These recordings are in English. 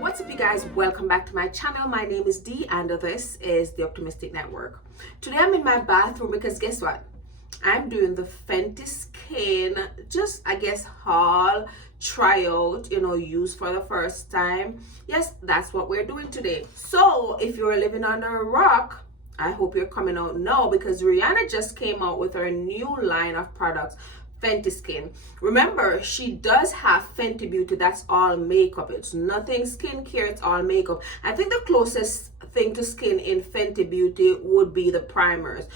What's up, you guys? Welcome back to my channel. My name is Dee and this is the Optimistic Network. Today I'm in my bathroom because guess what? I'm doing the Fenty Skin, just I guess haul, tryout, use for the first time. Yes, that's what we're doing today. So if you're living under a rock, I hope you're coming out now because Rihanna just came out with her new line of products, Fenty Skin. Remember, she does have Fenty Beauty. That's all makeup. It's nothing skincare. It's all makeup. I think the closest thing to skin in Fenty Beauty would be the primers.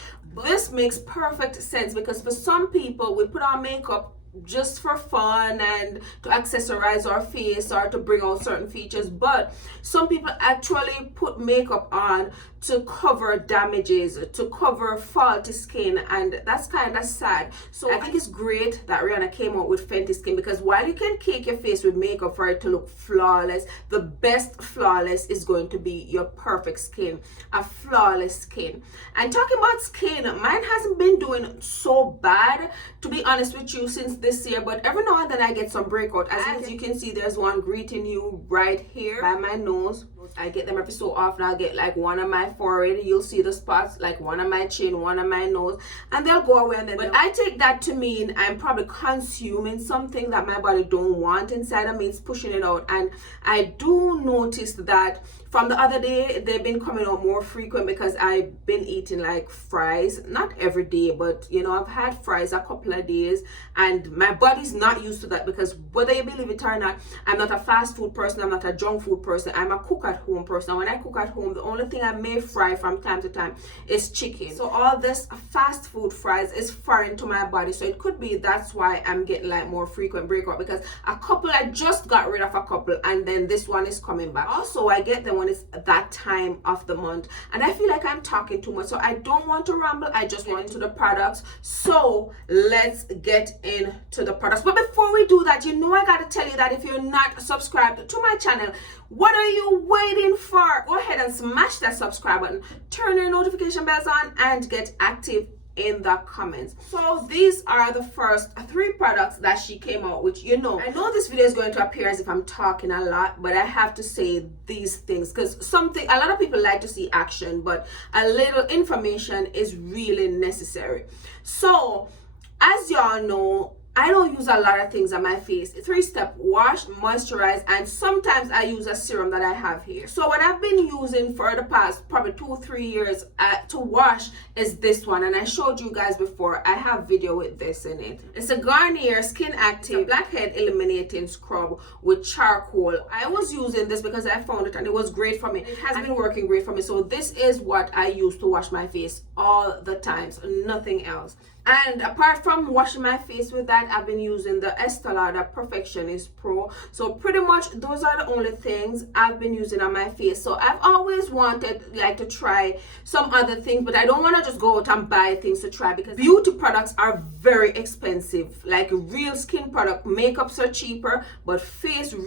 This makes perfect sense because for some people, we put on makeup just for fun and to accessorize our face or to bring out certain features, but some people actually put makeup on to cover damages, to cover faulty skin, and that's kind of sad. So I think it's great that Rihanna came out with Fenty Skin because while you can cake your face with makeup for it to look flawless, the best flawless is going to be your perfect skin, a flawless skin. And talking about skin, mine hasn't been doing so bad, to be honest with you, since this year, but every now and then I get some breakout. As you can see, there's one greeting you right here by my nose. I get them every so often. I'll get like one on my forehead, you'll see the spots, like one on my chin, one on my nose, and they'll go away. And then, but I take that to mean I'm probably consuming something that my body don't want inside of me. It's pushing it out. And I do notice that from the other day, they've been coming out more frequent because I've been eating like fries, not every day, but I've had fries a couple of days and my body's not used to that because whether you believe it or not, I'm not a fast food person, I'm not a junk food person, I'm a cook at home person. When I cook at home, the only thing I may fry from time to time is chicken. So all this fast food fries is foreign to my body. So it could be that's why I'm getting like more frequent breakout because a couple, I just got rid of a couple and then this one is coming back. Also, I get them when it's that time of the month and I feel like I'm talking too much, so I don't want to ramble. I just want into the products. So let's get into the products, but before we do that, I gotta tell you that if you're not subscribed to my channel, what are you waiting for? Go ahead and smash that subscribe button, turn your notification bells on, and get active in the comments. So these are the first 3 products that she came out with. I know this video is going to appear as if I'm talking a lot, but I have to say these things because a lot of people like to see action, but a little information is really necessary. So as y'all know, I don't use a lot of things on my face. 3-step: wash, moisturize, and sometimes I use a serum that I have here. So what I've been using for the past probably 2-3 years to wash is this one, and I showed you guys before. I have video with this in it. It's a Garnier Skin Active Blackhead Eliminating Scrub with charcoal. I was using this because I found it and it was great for me. It has been working great for me. So this is what I use to wash my face all the time, so nothing else. And apart from washing my face with that, I've been using the Estee Lauder Perfectionist Pro. So pretty much those are the only things I've been using on my face. So I've always wanted to try some other things, but I don't want to just go out and buy things to try because beauty products are very expensive. Like real skin product, makeups are cheaper, but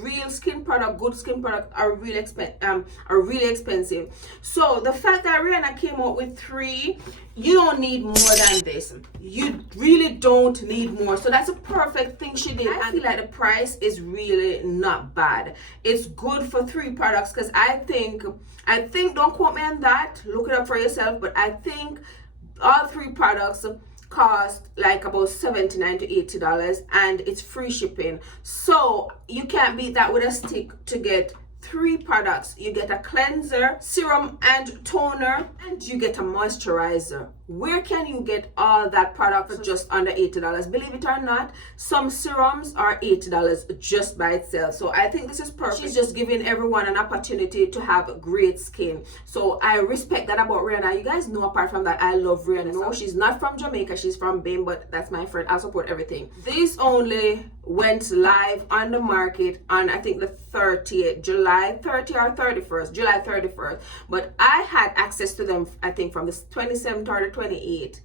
real skin product, good skin product are really expensive. So the fact that Rihanna came out with 3, you don't need more than this. You really don't need more. So that's a perfect thing she did. I feel like the price is really not bad. It's good for 3 products because I think, don't quote me on that, look it up for yourself, but I think all 3 products cost like about $79 to $80 and it's free shipping. So you can't beat that with a stick to get 3 products. You get a cleanser, serum, and toner, and you get a moisturizer. Where can you get all that product for just under $80? Believe it or not, some serums are $80 just by itself. So I think this is perfect. She's just giving everyone an opportunity to have great skin. So I respect that about Rihanna. You guys know apart from that, I love Rihanna. No, she's not from Jamaica, she's from Bim, but that's my friend. I support everything. These only went live on the market on I think the 30th, July 30 or 31st, July 31st. But I had access to them I think from the 27th or the 28th,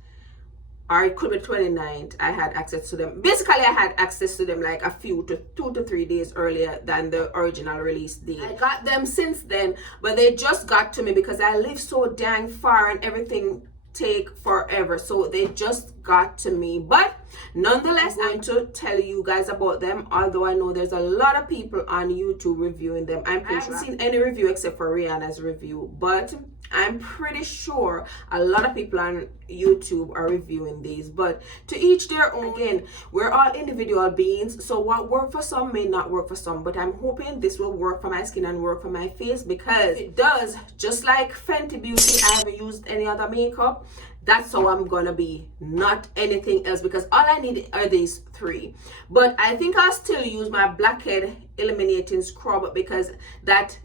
or it could be 29th. I had access to them. Basically, I had access to them like 2 to 3 days earlier than the original release date. I got them since then, but they just got to me because I live so dang far and everything take forever, so they just got to me. But Nonetheless, I'm going to tell you guys about them, although I know there's a lot of people on YouTube reviewing them. I haven't seen any review except for Rihanna's review, but I'm pretty sure a lot of people on YouTube are reviewing these. But to each their own. Again, we're all individual beings, so what works for some may not work for some, but I'm hoping this will work for my skin and work for my face, because it does. Just like Fenty Beauty, I haven't used any other makeup. That's how I'm gonna be, not anything else, because all I need are these three. But I think I'll still use my blackhead eliminating scrub, because that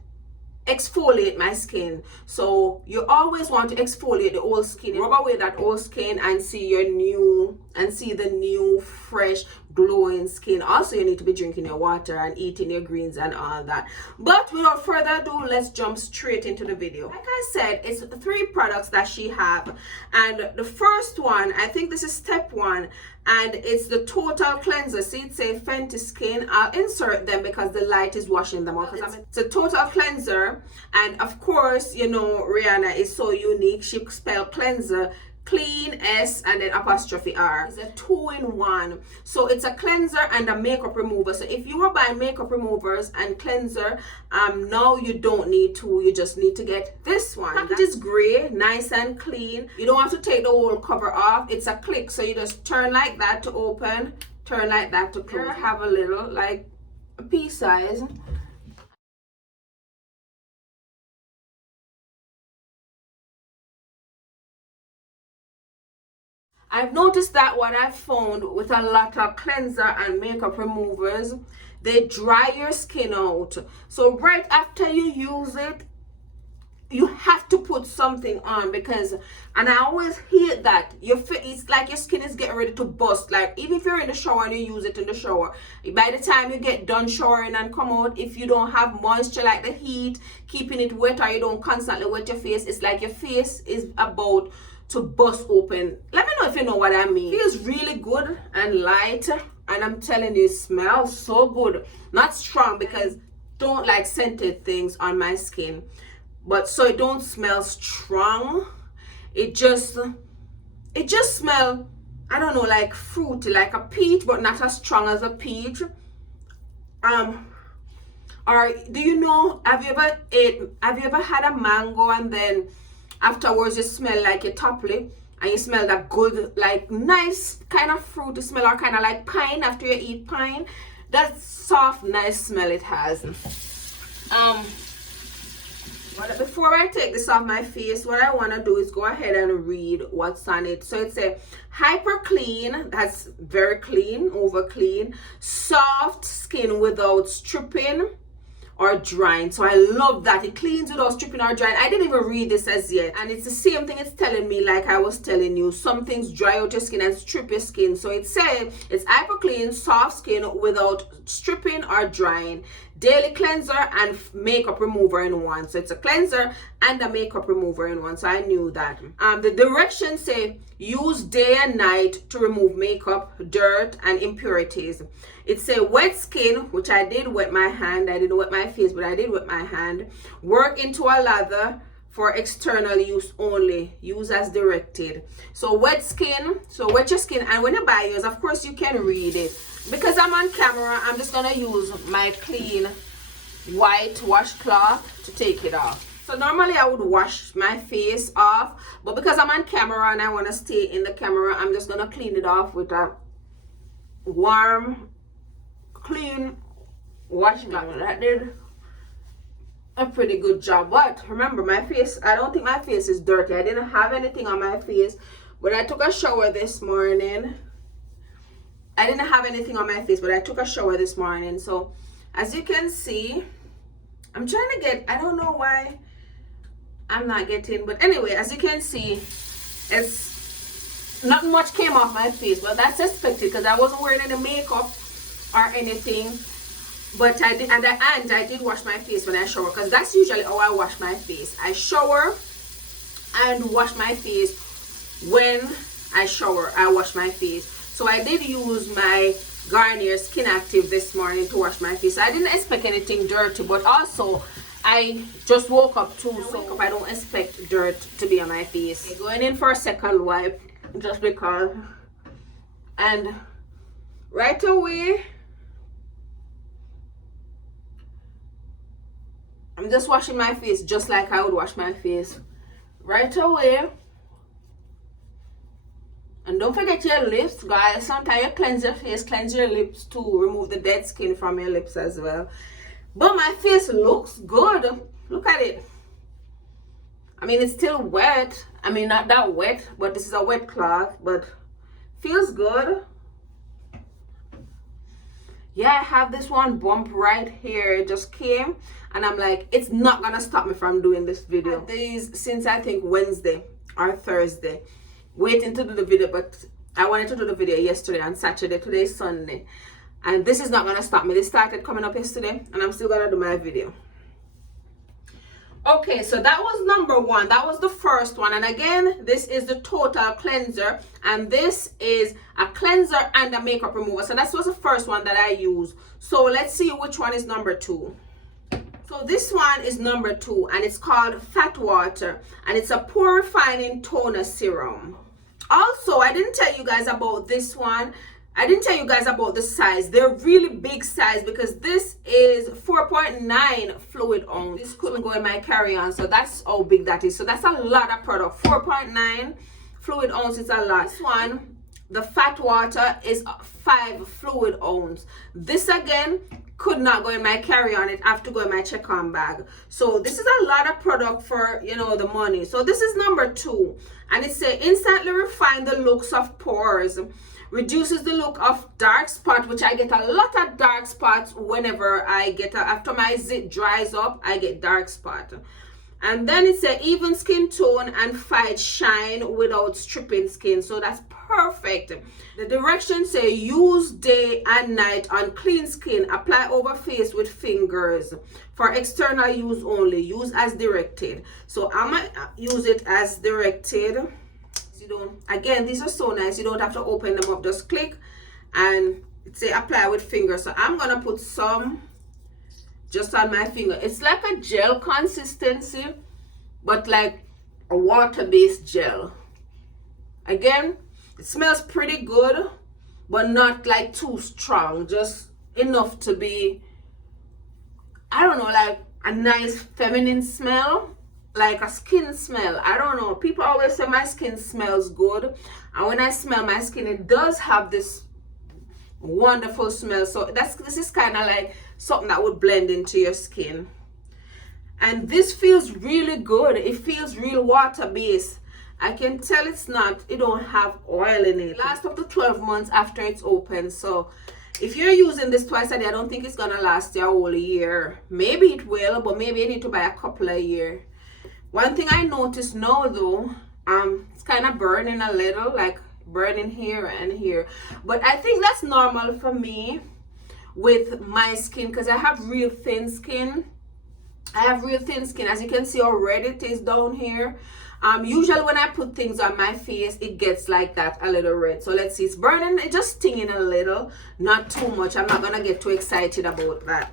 exfoliate my skin. So you always want to exfoliate the old skin, rub away that old skin and see your new, and see the new fresh glowing skin. Also, you need to be drinking your water and eating your greens and all that. But without further ado, let's jump straight into the video. Like I said, it's 3 products that she have, and the first one, I think this is step 1, and it's the total cleanser. See, it says Fenty Skin. I'll insert them because the light is washing them off. It's a total cleanser, and of course, you know, Rihanna is so unique. She spelled cleanser clean S and then apostrophe R. It's a 2-in-1, so it's a cleanser and a makeup remover. So if you were buying makeup removers and cleanser, now you don't need to, you just need to get this one. The package is gray, nice and clean. You don't have to take the whole cover off. It's a click, so you just turn like that to open, turn like that to close. I have a little, like a pea size. I've noticed that what I've found with a lot of cleanser and makeup removers, they dry your skin out. So right after you use it, you have to put something on, because, and I always hate that, it's like your skin is getting ready to bust. Like, even if you're in the shower and you use it in the shower, by the time you get done showering and come out, if you don't have moisture, like the heat keeping it wet, or you don't constantly wet your face, it's like your face is about to bust open. Let me know if you know what I mean. It feels really good and light, and I'm telling you, it smells so good. Not strong, because don't like scented things on my skin, but so it don't smell strong. It just smell, I don't know, like fruity, like a peach, but not as strong as a peach. Or do you know, have you ever had a mango and then afterwards you smell like a top lip, and you smell that good, like nice kind of fruity smell, or kind of like pine after you eat pine? That soft, nice smell it has. Before I take this off my face, what I want to do is go ahead and read what's on it. So it's a hyper clean, that's very clean, over clean, soft skin without stripping or drying. So I love that it cleans without stripping or drying. I didn't even read this as yet, and it's the same thing it's telling me, like I was telling you, some things dry out your skin and strip your skin. So it said it's hyper clean, soft skin without stripping or drying, daily cleanser and makeup remover in one. So it's a cleanser and a makeup remover in one. So I knew that. The directions say use day and night to remove makeup, dirt and impurities. It say wet skin, which I did wet my hand. I didn't wet my face, but I did wet my hand. Work into a lather for external use only. Use as directed. So wet skin, so wet your skin. And when you buy yours, of course you can read it. Because I'm on camera, I'm just gonna use my clean white washcloth to take it off. So normally I would wash my face off, but because I'm on camera and I want to stay in the camera, I'm just gonna clean it off with a warm, clean washcloth. That did a pretty good job. But remember, my face, I don't think my face is dirty. I didn't have anything on my face when I took a shower this morning. I didn't have anything on my face, but I took a shower this morning. So as you can see, I'm trying to get, I don't know why I'm not getting, but anyway, as you can see, it's not much came off my face, but that's expected because I wasn't wearing any makeup or anything. But I did, and I did wash my face when I shower, because that's usually how I wash my face. I shower and wash my face. When I shower, I wash my face. So I did use my Garnier Skin Active this morning to wash my face. I didn't expect anything dirty, but also I just woke up too, so I don't expect dirt to be on my face. Okay, going in for a second wipe, just because And right away, I'm just washing my face just like I would wash my face. Right away. And don't forget your lips, guys. Sometimes you cleanse your face, cleanse your lips too. Remove the dead skin from your lips as well. But my face looks good. Look at it. I mean, it's still wet. I mean, not that wet, but this is a wet cloth, but feels good. Yeah, I have this one bump right here. It just came, and I'm like, it's not gonna stop me from doing this video. These since I think Wednesday or Thursday. Waiting to do the video, but I wanted to do the video yesterday on Saturday. Today is Sunday, and this is not gonna stop me. This started coming up yesterday, and I'm still gonna do my video. Okay, so that was number one. That was the first one. And again, this is the total cleanser, and this is a cleanser and a makeup remover. So that was the first one that I used. So let's see which one is number two. So this one is number two, and it's called Fat Water, and it's a pore refining toner serum. Also, I didn't tell you guys about this one. I didn't tell you guys about the size. They're really big size because this is 4.9 fluid ounce. This couldn't go in my carry-on, so that's how big that is. So that's a lot of product. 4.9 fluid ounce is a lot. This one, the Fat Water, is 5 fluid ounce. This again could not go in my carry-on. It have to go in my check-on bag. So this is a lot of product for, you know, the money. So this is number two, and it says instantly refine the looks of pores, reduces the look of dark spot, which I get a lot of dark spots whenever I get after my zit dries up. I get dark spot. And then it says even skin tone and fight shine without stripping skin. So that's perfect. The directions say use day and night on clean skin. Apply over face with fingers. For external use only. Use as directed. So I'm going to use it as directed. You don't, again, these are so nice. You don't have to open them up. Just click and it say apply with fingers. So I'm going to put some just on my finger. It's like a gel consistency, but like a water-based gel. Again, it smells pretty good, but not like too strong. Just enough to be, I don't know, like a nice feminine smell, like a skin smell. I don't know. People always say my skin smells good, and when I smell my skin, it does have this wonderful smell. So this is kind of like something that would blend into your skin, and this feels really good. It feels real water-based. I can tell it don't have oil in it. Last up to 12 months after it's open. So if you're using this twice a day, I don't think it's gonna last you a whole year. Maybe it will, but maybe you need to buy a couple of years. One thing I noticed now though, it's kind of burning a little, like burning here and here, but I think that's normal for me with my skin because I have real thin skin. As you can see already, it is down here. Usually when I put things on my face, it gets like that, a little red. So let's see, it's burning, it's just stinging a little, not too much. I'm not gonna get too excited about that.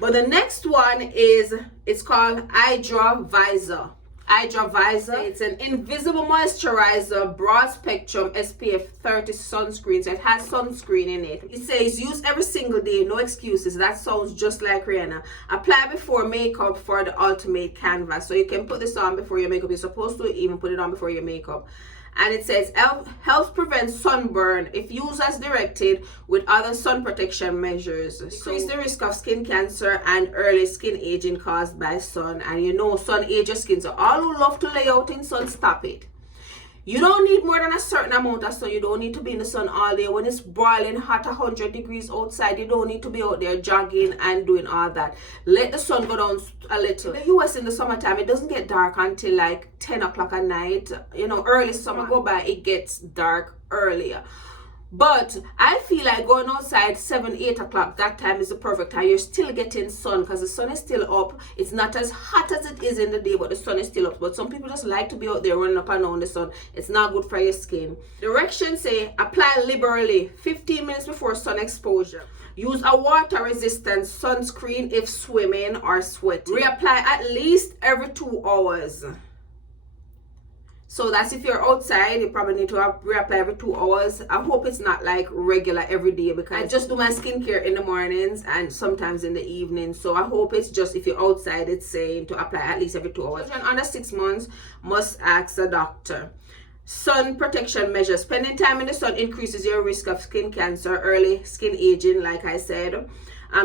But the next one is, it's called Hydra Visor. Hydra Visor. It's an invisible moisturizer, broad spectrum SPF 30 sunscreen. So it has sunscreen in it. It says use every single day, no excuses. That sounds just like Rihanna. Apply before makeup for the ultimate canvas. So you can put this on before your makeup. You're supposed to even put it on before your makeup. And it says helps prevent sunburn if used as directed with other sun protection measures. Decrease the risk of skin cancer and early skin aging caused by sun. And you know sun ages your skin. So all who love to lay out in sun, stop it. You don't need more than a certain amount of sun. You don't need to be in the sun all day. When it's boiling hot, 100 degrees outside, you don't need to be out there jogging and doing all that. Let the sun go down a little. In the US in the summertime, it doesn't get dark until like 10 o'clock at night. You know, early summer go by, it gets dark earlier. But I feel like going outside 7, 8 o'clock, that time is the perfect time. You're still getting sun because the sun is still up. It's not as hot as it is in the day, but the sun is still up. But some people just like to be out there running up and down in the sun. It's not good for your skin. Directions say apply liberally 15 minutes before sun exposure. Use a water-resistant sunscreen if swimming or sweating. Reapply at least every 2 hours. So that's if you're outside, you probably need to reapply every 2 hours. I hope it's not like regular every day, because I just do my skincare in the mornings and sometimes in the evening. So I hope it's just if you're outside, it's saying to apply at least every 2 hours. Children under 6 months must ask a doctor. Sun protection measures. Spending time in the sun increases your risk of skin cancer, early skin aging, like I said.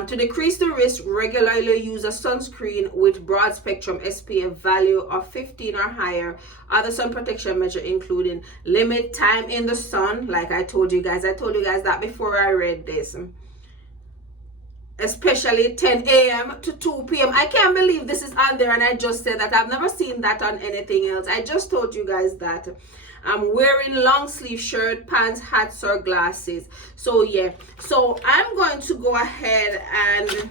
To decrease the risk, regularly use a sunscreen with broad spectrum SPF value of 15 or higher. Other sun protection measure including limit time in the sun, like I told you guys. I told you guys that before I read this. Especially 10 a.m. to 2 p.m. I can't believe this is on there, and I just said that. I've never seen that on anything else. I just told you guys that. I'm wearing long sleeve shirt, pants, hats, or glasses. So yeah, so I'm going to go ahead and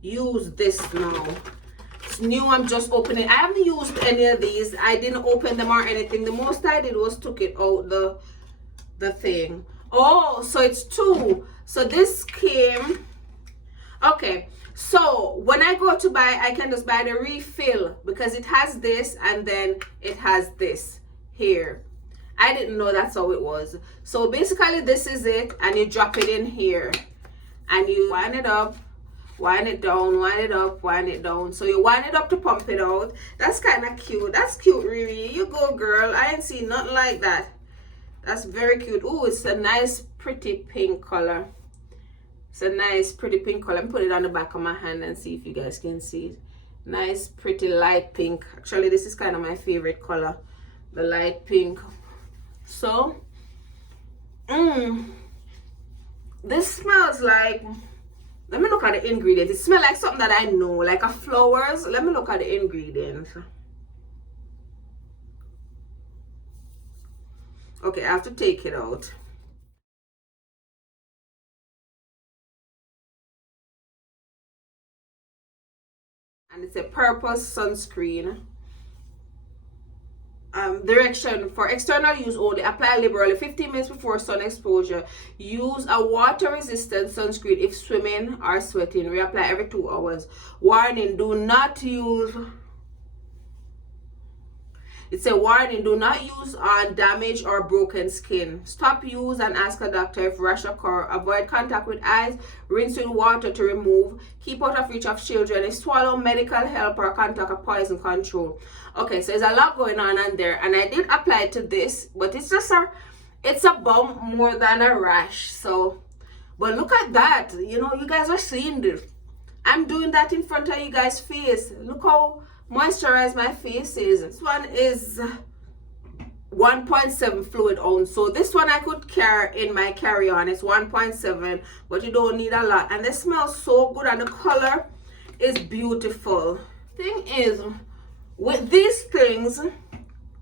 use this now. It's new. I'm just opening. I haven't used any of these. I didn't open them or anything. The most I did was took it out the thing. Oh, so it's two. So this came. Okay, so when I go to buy, I can just buy the refill, because it has this and then it has this here. I didn't know that's how it was. So basically this is it, and you drop it in here and you wind it up, wind it down, wind it up, wind it down. So you wind it up to pump it out. That's kind of cute. That's cute, really. You go, girl. I ain't seen nothing like that. That's very cute. Oh, it's a nice pretty pink color. It's a nice pretty pink color. Let me put it on the back of my hand and see if you guys can see it. Nice pretty light pink. Actually, this is kind of my favorite color, the light pink. So this smells like, let me look at the ingredients. It smells like something that I know, like a flowers. Let me look at the ingredients. Okay, I have to take it out. And it's a purple sunscreen. Direction: for external use only, apply liberally 15 minutes before sun exposure. Use a water resistant sunscreen if swimming or sweating. Reapply every 2 hours. Warning: do not use. It's a warning: do not use on damaged or broken skin. Stop use and ask a doctor if rash occur. Avoid contact with eyes. Rinse with water to remove. Keep out of reach of children. If swallow, medical help, or contact a poison control. Okay, so there's a lot going on there, and I did apply to this, but it's just it's a bump more than a rash. So, but look at that. You know, you guys are seeing this. I'm doing that in front of you guys' face. Look how moisturized my face is. This one is 1.7 fluid ounce, so this one I could carry in my carry-on. It's 1.7, but you don't need a lot, and it smells so good, and the color is beautiful. Thing is, with these things,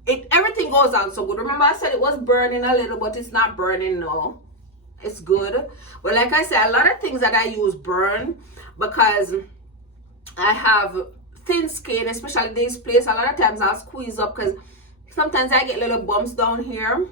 everything goes on so good. Remember I said it was burning a little, but it's not burning now. It's good. But like I said, a lot of things that I use burn, because I have thin skin, especially this place. A lot of times I'll squeeze up, because sometimes I get little bumps down here.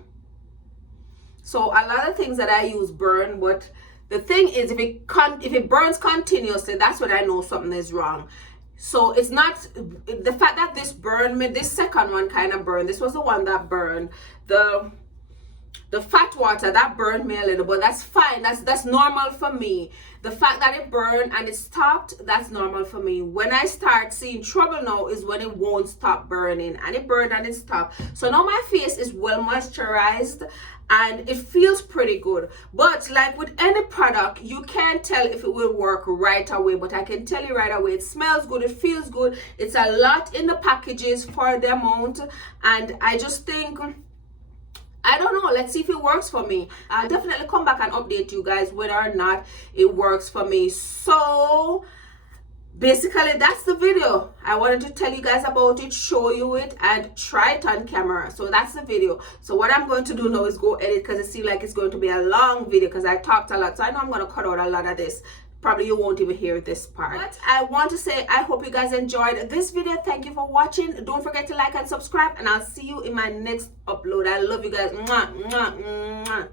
So a lot of things that I use burn. But the thing is, if it burns continuously, that's when I know something is wrong. So it's not the fact that this burned me. This second one kind of burned. This was the one that burned. The fat water, that burned me a little, but that's fine. That's normal for me. The fact that it burned and it stopped, that's normal for me. When I start seeing trouble now is when it won't stop burning, and it burned and it stopped. So now my face is well moisturized and it feels pretty good. But like with any product, you can't tell if it will work right away, but I can tell you right away, it smells good, it feels good. It's a lot in the packages for the amount, and I just think, I don't know, let's see if it works for me. I'll definitely come back and update you guys whether or not it works for me. So basically that's the video. I wanted to tell you guys about it, show you it, and try it on camera. So that's the video. So what I'm going to do now is go edit, because it seems like it's going to be a long video because I talked a lot. So I know I'm going to cut out a lot of this. Probably you won't even hear this part. But I want to say I hope you guys enjoyed this video. Thank you for watching. Don't forget to like and subscribe, and I'll see you in my next upload. I love you guys. Mwah, mwah, mwah.